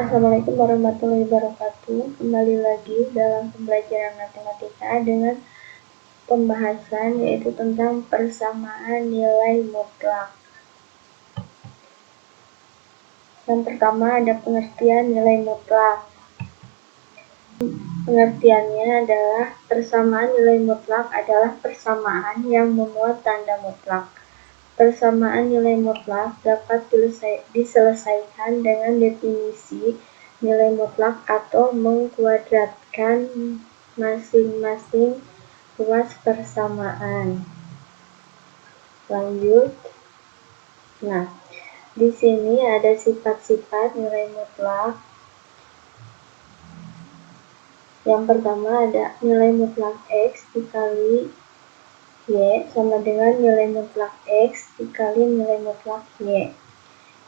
Assalamualaikum warahmatullahi wabarakatuh. Kembali lagi dalam pembelajaran matematika dengan pembahasan yaitu tentang persamaan nilai mutlak. Yang pertama ada pengertian nilai mutlak. Pengertiannya adalah persamaan nilai mutlak adalah persamaan yang memuat tanda mutlak. Persamaan nilai mutlak dapat diselesaikan dengan definisi nilai mutlak atau mengkuadratkan masing-masing ruas persamaan. Lanjut. Nah, di sini ada sifat-sifat nilai mutlak. Yang pertama ada nilai mutlak X dikali Y sama dengan nilai mutlak X dikali nilai mutlak Y.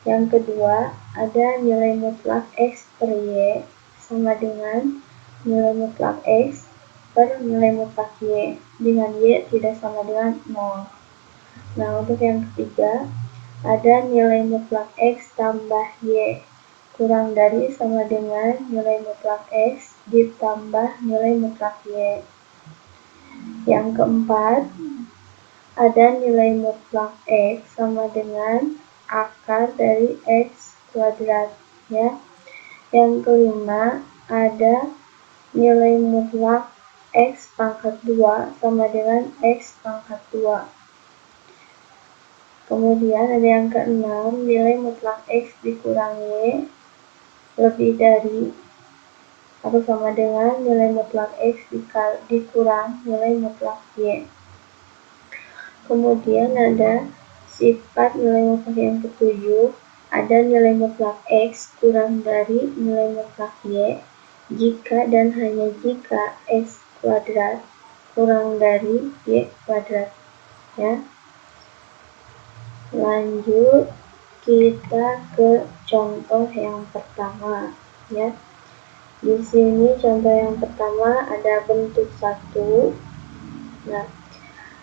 Yang kedua, ada nilai mutlak X per Y sama dengan nilai mutlak X per nilai mutlak Y, dengan Y tidak sama dengan 0. Nah, untuk yang ketiga, ada nilai mutlak X tambah Y kurang dari sama dengan nilai mutlak X ditambah nilai mutlak Y. Yang keempat, ada nilai mutlak X sama dengan akar dari X kuadrat, ya. Yang kelima, ada nilai mutlak X pangkat 2 sama dengan X pangkat 2. Kemudian ada yang keenam, nilai mutlak X dikurang Y lebih dari atau sama dengan nilai mutlak X dikurang nilai mutlak Y. Kemudian ada sifat nilai mutlak yang ketujuh, ada nilai mutlak X kurang dari nilai mutlak Y jika dan hanya jika X kuadrat kurang dari Y kuadrat, ya. Lanjut, kita ke contoh yang pertama, ya. Di sini contoh yang pertama ada bentuk 1. Nah,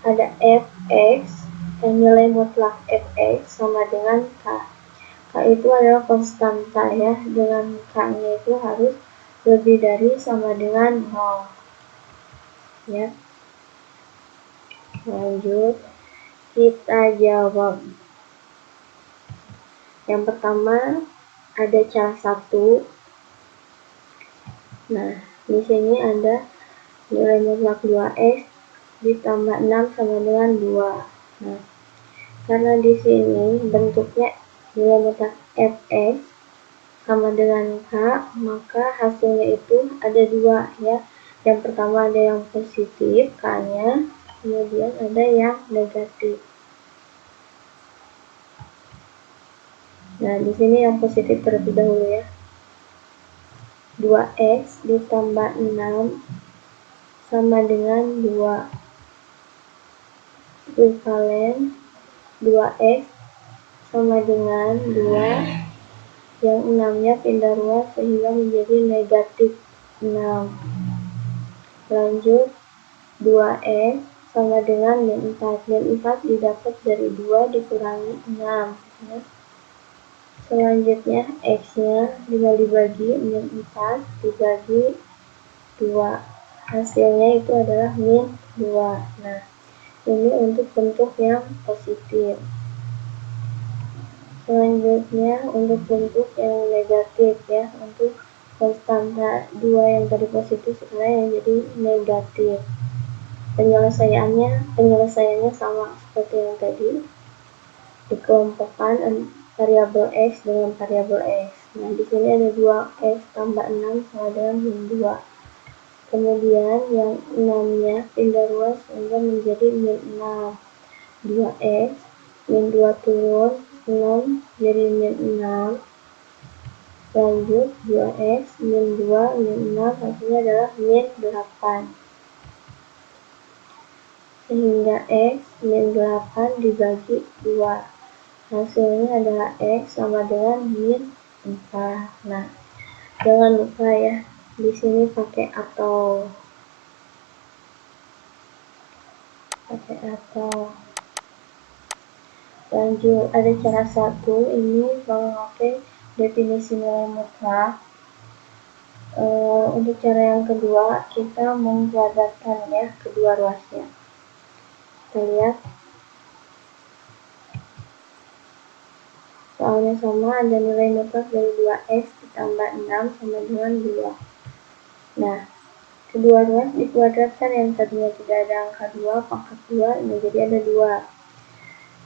ada fx dan nilai mutlak fx sama dengan k. K itu adalah konstanta, ya. Dengan k-nya itu harus lebih dari sama dengan 0, ya. Lanjut, kita jawab. Yang pertama ada cara 1. Nah, di sini ada nilai mutlak 2x ditambah 6 sama dengan 2. Nah, karena di sini bentuknya nilai mutlak fx sama dengan k, maka hasilnya itu ada 2, ya. Yang pertama ada yang positif k-nya, kemudian ada yang negatif. Nah, di sini yang positif terlebih dahulu, ya. 2x ditambah 6 sama dengan 2. Ekuivalen 2x sama dengan 2, yang 6-nya pindah ruas sehingga menjadi negatif 6. Lanjut, 2x sama dengan min 4. Min 4 didapat dari 2 dikurangi 6, ya. Selanjutnya x-nya tinggal dibagi, min 4 dibagi 2. Hasilnya itu adalah min 2. Nah, ini untuk bentuk yang positif. Selanjutnya untuk bentuk yang negatif, ya. Untuk konstanta 2 yang tadi positif sekarang yang jadi negatif. Penyelesaiannya sama seperti yang tadi. Dikelompokkan variabel x dengan variabel x. Nah, di sini ada 2x tambah 6 sama dengan min 2. Kemudian yang 6-nya pindah ruas sehingga menjadi min 6. 2x, min 2 turun, 6 jadi min 6. Lanjut, 2x, min 2, min 6, hasilnya adalah min 8. Sehingga x min 8 dibagi 2. Hasilnya adalah x sama dengan min 4. Nah, jangan lupa, ya, di sini pakai atau. Lanjut, ada cara 1, ini memakai definisi nilai mutlak. Untuk cara yang kedua, kita mengkuadratkan ya kedua ruasnya. Kita lihat soalnya sama, ada nilai mutlak dari 2x ditambah 6 sama dengan 2. Nah, kedua ruas dikuadratkan, yang tadinya tidak ada angka 2, pangkat 2, ini jadi ada 2.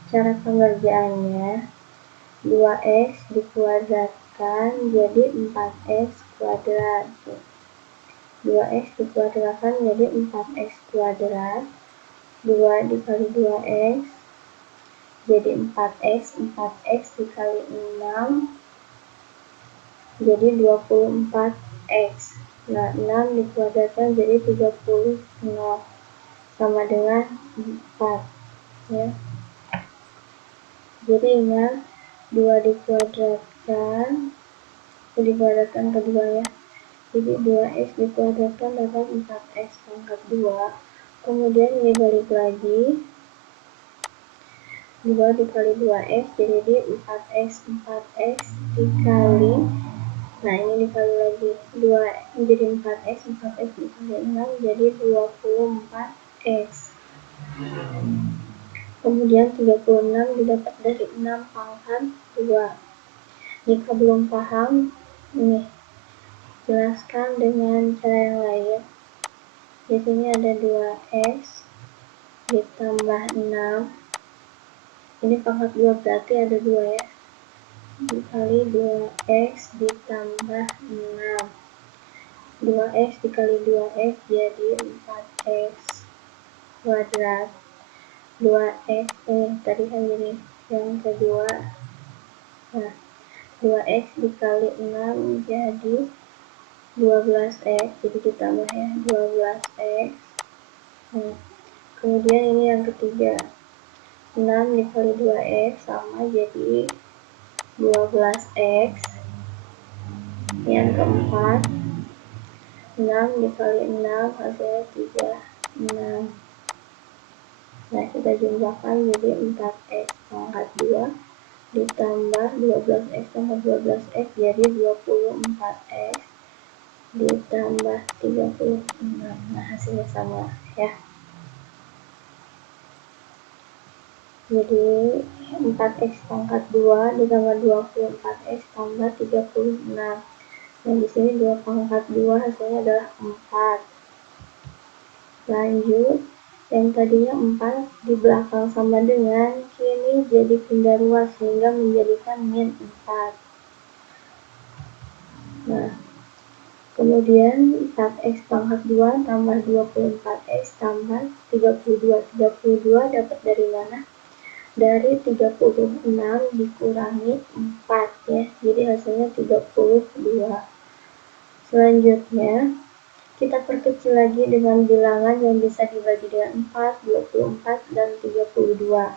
Cara pengerjaannya, 2x dikuadratkan jadi 4x kuadrat. 2x dikuadratkan jadi 4x kuadrat. 2 dikali 2x jadi 4x. 4x dikali 6 jadi 24x. Nah, 6 dikuadratkan jadi 30 sama dengan 4 ya. Jadi ingat, 2 dikuadratkan kedua ya. Jadi 2x dikuadratkan dapat 4x pangkat 2. Kemudian ini balik lagi, 2 dikali 2x jadi 4x. 4x dikali, nah ini dikali lagi 2 jadi 4x. 4x dikali 6 jadi 24x. Kemudian 36 didapat dari 6 pangkat 2. Jika belum paham, ini jelaskan dengan cara yang lain. Di sini ada 2x ditambah 6. Ini pangkat 2 berarti ada 2 ya. Dikali 2x ditambah 6. 2x dikali 2x jadi 4x kuadrat. 2x tadi kan jadi yang kedua. Nah, 2x dikali 6 jadi 12x, jadi ditambah ya 12x. Kemudian ini yang ketiga, 6 dikali 2x sama jadi 12x. Yang keempat, 6 dikali 6 hasilnya 36. Nah, kita jumlahkan jadi 4x pangkat 2 ditambah 12x tambah 12x jadi 24x ditambah 36. Nah, hasilnya sama ya. Jadi 4x pangkat 2 ditambah 24x tambah 36. Nah, di sini 2 pangkat 2 hasilnya adalah 4. Lanjut, yang tadinya 4 di belakang sama dengan, kini jadi pindah ruas sehingga menjadikan min 4. Nah, kemudian 4x pangkat 2 tambah 24x tambah 32. 32 dapat dari mana? Dari 36 dikurangi 4 ya, jadi hasilnya 32. Selanjutnya, kita perkecil lagi dengan bilangan yang bisa dibagi dengan 4, 24, dan 32.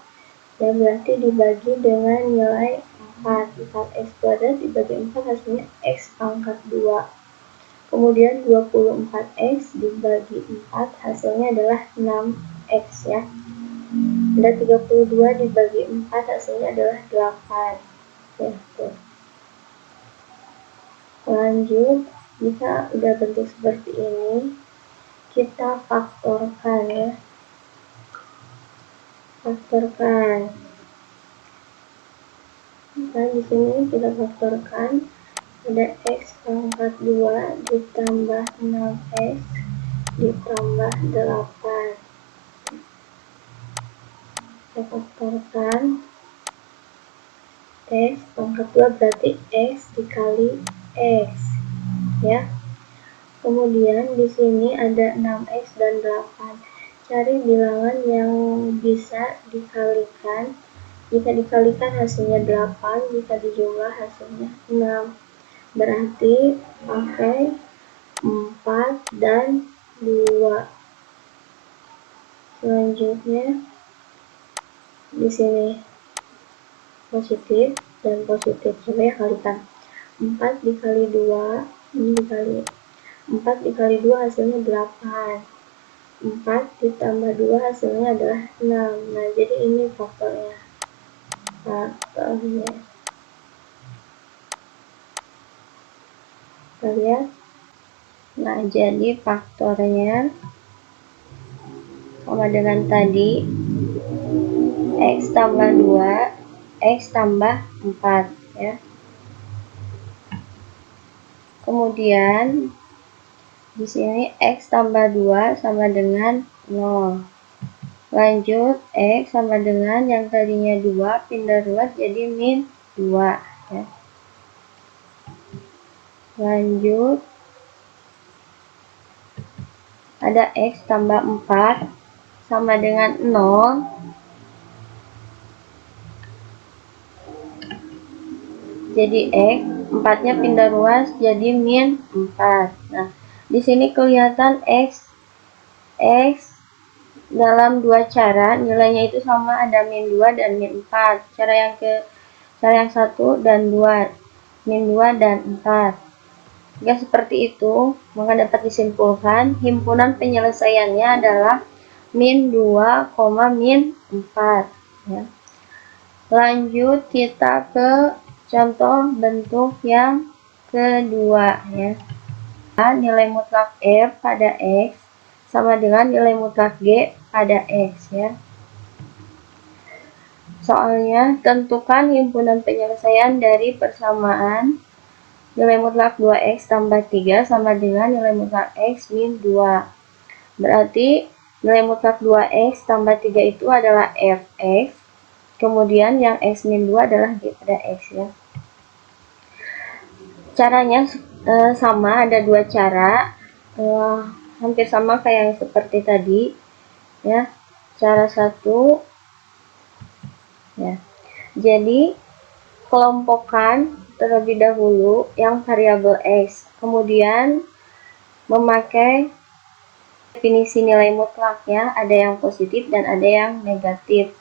Ya, berarti dibagi dengan nilai 4. 4x kuadrat dibagi 4 hasilnya x pangkat 2. Kemudian 24x dibagi 4 hasilnya adalah 6x ya. Dan 32 dibagi 4 hasilnya adalah 8. Ya, tuh. Lanjut, jika udah bentuk seperti ini, kita faktorkan ya. Faktorkan. Nah, di sini kita faktorkan, ada x pangkat 2 ditambah 6x ditambah 8. Kita faktorkan, x pangkat 2 berarti x dikali x ya. Kemudian di sini ada 6x dan 8. Cari bilangan yang bisa dikalikan. Jika dikalikan hasilnya 8, jika dijumlah hasilnya 6. Berarti pakai 4 dan 2. Selanjutnya di sini positif dan positif, coba ya kalikan. 4 dikali 2 ini dikali 4 dikali 2 hasilnya 8. 4 ditambah 2 hasilnya adalah 6. Nah, jadi ini faktornya. Faktornya Kita lihat. Nah, jadi faktornya sama dengan tadi, X tambah 2, X tambah 4 ya. Kemudian di sini X tambah 2 sama dengan 0. Lanjut, X sama dengan yang tadinya 2 pindah ruas jadi min 2 ya. Lanjut, ada X tambah 4 sama dengan 0. Jadi X, 4-nya pindah ruas jadi min 4. Nah, di sini kelihatan X dalam dua cara, nilainya itu sama, ada min 2 dan min 4. Cara yang 1 dan 2, min 2 dan 4. Jika seperti itu, maka dapat disimpulkan himpunan penyelesaiannya adalah min 2, min 4 ya. Lanjut kita ke contoh bentuk yang kedua ya. Nilai mutlak F pada X sama dengan nilai mutlak G pada X ya. Soalnya tentukan himpunan penyelesaian dari persamaan nilai mutlak 2X tambah 3 sama dengan nilai mutlak X min 2. Berarti nilai mutlak 2X tambah 3 itu adalah Fx. Kemudian yang X min 2 adalah G pada X ya. Caranya sama, ada dua cara. Hampir sama kayak yang seperti tadi ya. Cara satu ya. Jadi kelompokkan terlebih dahulu yang variabel X. Kemudian memakai definisi nilai mutlaknya, ada yang positif dan ada yang negatif.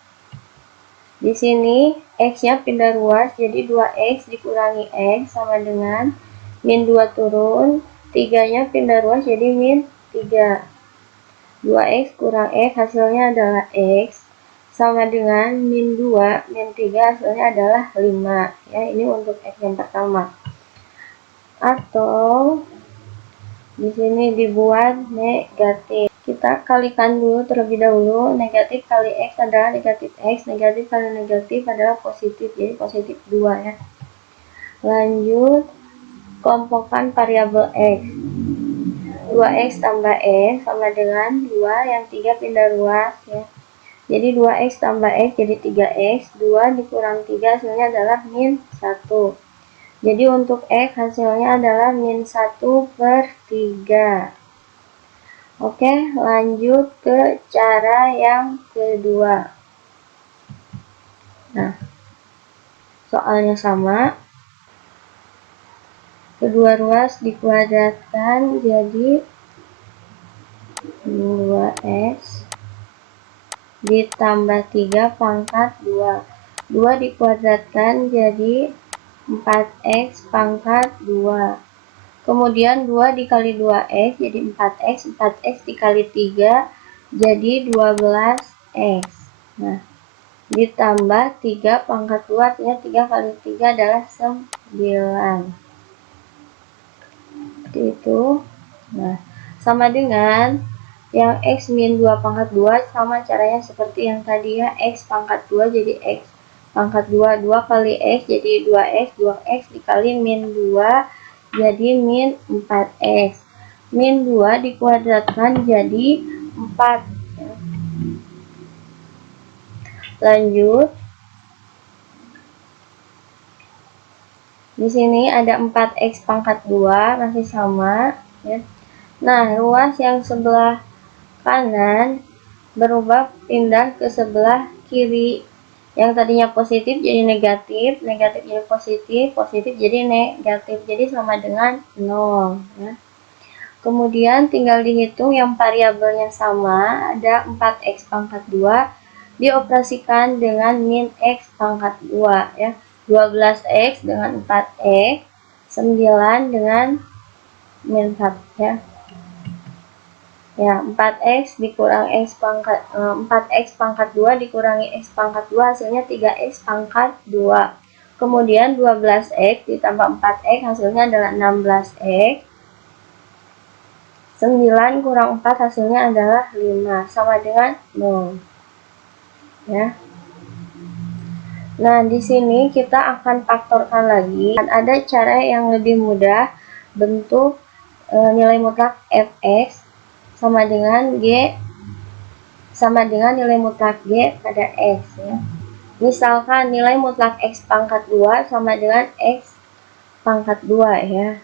Di sini X-nya pindah ruas, jadi 2X dikurangi X sama dengan min 2 turun, 3-nya pindah ruas jadi min 3. 2X kurang X hasilnya adalah X, sama dengan min 2, min 3 hasilnya adalah 5. Ya, ini untuk X yang pertama. Atau di sini dibuat negatif. Kita kalikan dulu terlebih dahulu. Negatif kali X adalah negatif X, negatif kali negatif adalah positif, jadi positif 2 ya. Lanjut, kelompokkan variabel X. 2X tambah X sama dengan 2, yang 3 pindah ruas ya. Jadi 2X tambah X jadi 3X, 2 dikurang 3 hasilnya adalah min 1. Jadi untuk X hasilnya adalah min 1/3. Oke, lanjut ke cara yang kedua. Nah, soalnya sama. Kedua ruas dikuadratkan jadi 2x ditambah 3 pangkat 2. 2 dikuadratkan jadi 4x pangkat 2. Kemudian 2 dikali 2x jadi 4x, 4x dikali 3 jadi 12x. Nah, ditambah 3 pangkat 2, artinya 3 kali 3 adalah 9. Seperti itu. Nah, sama dengan yang x min 2 pangkat 2, sama caranya seperti yang tadi ya, x pangkat 2 jadi x pangkat 2, 2 kali x jadi 2x, 2x dikali min 2 jadi min 4x. Min 2 dikuadratkan jadi 4. Lanjut. Di sini ada 4x pangkat 2, masih sama ya. Nah, ruas yang sebelah kanan berubah pindah ke sebelah kiri. Yang tadinya positif jadi negatif, negatif jadi positif, positif jadi negatif. Jadi sama dengan 0 ya. Kemudian tinggal dihitung yang variabelnya sama, ada 4x pangkat 2 dioperasikan dengan min x pangkat 2 ya. 12x dengan 4x, 9 dengan min 4 ya. Ya, 4x dikurang x pangkat 4x pangkat 2 dikurangi x pangkat 2 hasilnya 3x pangkat 2. Kemudian 12x ditambah 4x hasilnya adalah 16x. 9 kurang 4 hasilnya adalah 5, sama dengan 0. Ya. Nah, di sini kita akan faktorkan lagi. Ada cara yang lebih mudah, bentuk nilai mutlak fx sama dengan g sama dengan nilai mutlak g pada x, ya. Misalkan nilai mutlak x pangkat 2 sama dengan x pangkat 2, ya.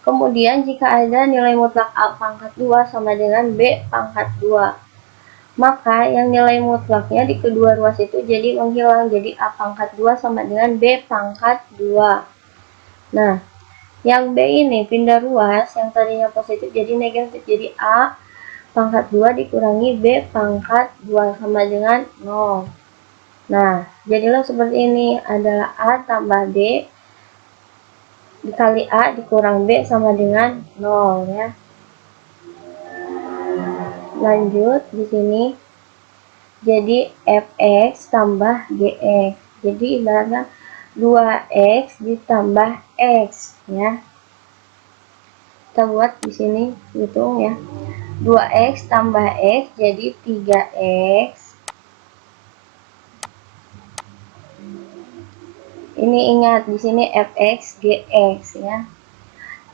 Kemudian jika ada nilai mutlak A pangkat 2 sama dengan B pangkat 2, maka yang nilai mutlaknya di kedua ruas itu jadi menghilang, jadi A pangkat 2 sama dengan B pangkat 2. Nah, yang B ini pindah ruas, yang tadinya positif jadi negatif, jadi A pangkat 2 dikurangi B pangkat 2 sama dengan 0. Nah, jadilah seperti ini, adalah A tambah B dikali A dikurang B sama dengan 0, ya. Lanjut di sini jadi fx tambah gx. Jadi ibaratnya 2x ditambah x, ya. Kita buat di sini, hitung ya. 2x tambah x jadi 3x. Ini ingat di sini fx gx, ya.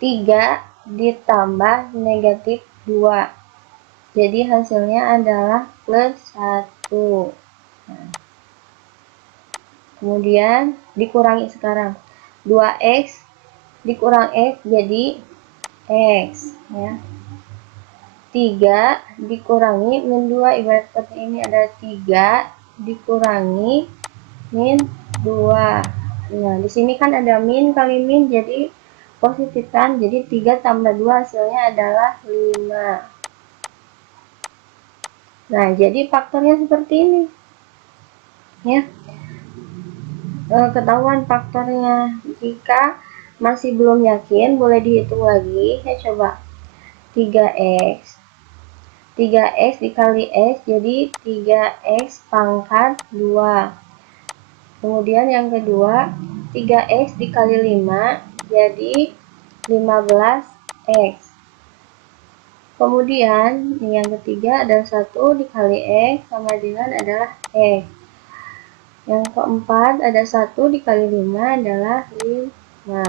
3 ditambah negatif 2. Jadi hasilnya adalah plus 1. Nah. Kemudian dikurangi sekarang. 2x dikurang x jadi x, ya. 3 dikurangi min 2, ibarat seperti ini, ada 3 dikurangi min 2. Nah, di sini kan ada min kali min, jadi positif kan, jadi 3 tambah 2 hasilnya adalah 5. Nah, jadi faktornya seperti ini, ya. Ketahuan faktornya. Jika masih belum yakin, boleh dihitung lagi. Saya coba 3x 3x dikali x jadi 3x pangkat 2. Kemudian yang kedua 3x dikali 5 jadi 15x. Kemudian yang ketiga ada 1 dikali x sama dengan adalah x. Yang keempat ada 1 dikali 5 adalah 5.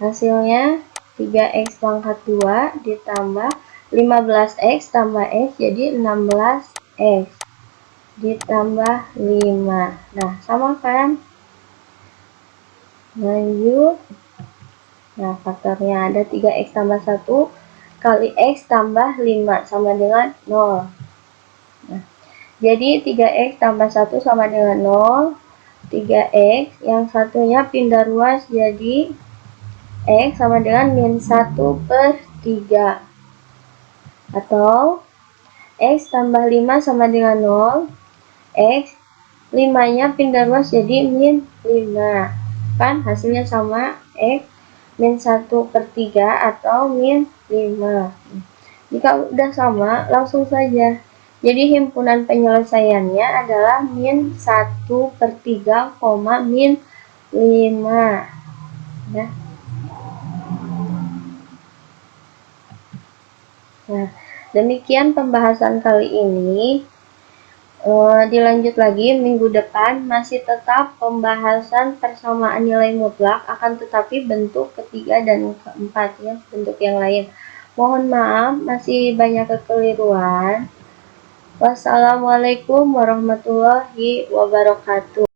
Hasilnya 3x pangkat 2 ditambah 15x tambah x jadi 16x ditambah 5. Nah, sama kan? Lanjut. Nah, faktornya ada 3x tambah 1 kali x tambah 5 sama dengan 0. Nah, jadi 3x tambah 1 sama dengan 0. 3x, yang satunya pindah ruas jadi x sama dengan min 1/3. Atau x tambah 5 sama dengan 0. X 5-nya pindah ruas jadi min 5. Kan hasilnya sama, x min 1/3 atau min 5. Jika udah sama, langsung saja. Jadi himpunan penyelesaiannya adalah min 1/3, min 5. Ya. Nah, demikian pembahasan kali ini. Dilanjut lagi minggu depan, masih tetap pembahasan persamaan nilai mutlak, akan tetapi bentuk ketiga dan keempat, ya, bentuk yang lain. Mohon maaf masih banyak kekeliruan. Wassalamualaikum warahmatullahi wabarakatuh.